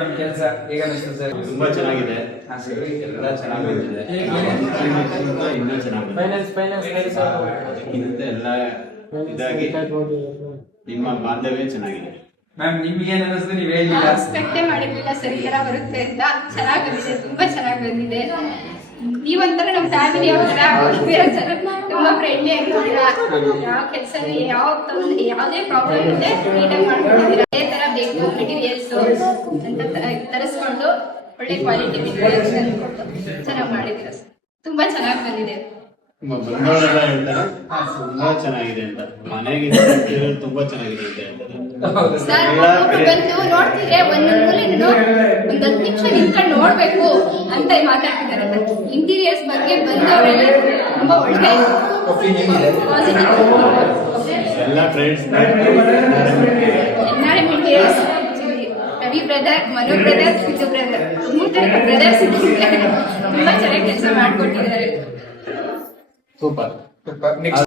ನಮ್ಮ ಕೆಲಸ ಹೇಗೆ ಅನಿಸ್ತು ಸರ್? ತುಂಬಾ ಚೆನ್ನಾಗಿದೆ. ಎಲ್ಲ ಚೆನ್ನಾಗಿ ಬಂದಿದೆ. ಇನ್ನೂ ಚೆನ್ನಾಗಿದೆ. ಅದಕ್ಕಿಂತ ಎಲ್ಲ ಇದಾಗಿ ನಿಮ್ಮ ಬಾಂಧವ್ಯ ಚೆನ್ನಾಗಿದೆ. ಮ್ಯಾಮ್ ನಿಮ್ಗೆ ಏನ್ ಅನಿಸ್ತು? ನೀವ್ ಹೇಳಿ. ಎಕ್ಸ್ಪೆಕ್ಟೇ ಮಾಡಿರ್ಲಿಲ್ಲ ಸರ್ ಈ ತರ ಬರುತ್ತೆ ಅಂತ. ಚೆನ್ನಾಗಿ ಬಂದಿದೆ, ತುಂಬಾ ಚೆನ್ನಾಗಿ ಬಂದಿದೆ. ನೀವಂತರ ನಮ್ಮ ಫ್ಯಾಮಿಲಿ ಅವ್ರ ಸರ್ ತುಂಬಾ ಫ್ರೆಂಡ್ಲಿ ಆಗಿದ್ದೀರಾ. ಯಾವ ಕೆಲಸ ಯಾವುದೇ ಪ್ರಾಬ್ಲಮ್ ಇದೆ ನೀಟಾಗಿ ಮಾಡ್ಕೊಂಡಿದ್ದೀರಾ. ಅದೇ ತರ ಬೇಕು ಮೆಟೀರಿಯಲ್ಸ್ ಅಂತ ತರಿಸ್ಕೊಂಡು ಒಳ್ಳೆ ಕ್ವಾಲಿಟಿ ಮೆಟೀರಿಯಲ್ಸ್ ಚೆನ್ನಾಗಿ ಮಾಡಿದ್ದೀರಾ ಸರ್. ತುಂಬಾ ಚೆನ್ನಾಗಿ ಬಂದಿದೆ. ಬಂದವರೆಲ್ಲ ಹೇಳ್ತಾರೆ ತುಂಬಾ ಚೆನ್ನಾಗಿದೆ ಅಂತ. ಮನೆಗೆ ತುಂಬಾ ಚೆನ್ನಾಗಿದೆ ಅಂತ ಹೇಳ್ತಾರೆ. ಸರ್ ಬಂದು ನೋಡ್ತಿದ್ರೆ ಒಂದೊಂದು ಮೂಲೆನೂ ಒಂದ್ 10 ನಿಮಿಷ ನಿಂತ್ಕೊಂಡು ನೋಡ್ಬೇಕು ಅಂತ ಮಾತಾಡ್ತಿದ್ದಾರೆ. ಇಂಟೀರಿಯರ್ಸ್ ಬಗ್ಗೆ ಬಂದವರೆಲ್ಲ ತುಂಬಾ ಒಳ್ಳೆ ಎಲ್ಲ ಟ್ರೈಡ್ಸ್ interiors Ravi brother, Manu brother, Siddu brother, 3 brothers ತುಂಬಾ ಚೆನ್ನಾಗಿ ಕೆಲಸ ಮಾಡ್ಕೊಟ್ಟಿದ್ದಾರೆ. ಸೂಪರ್.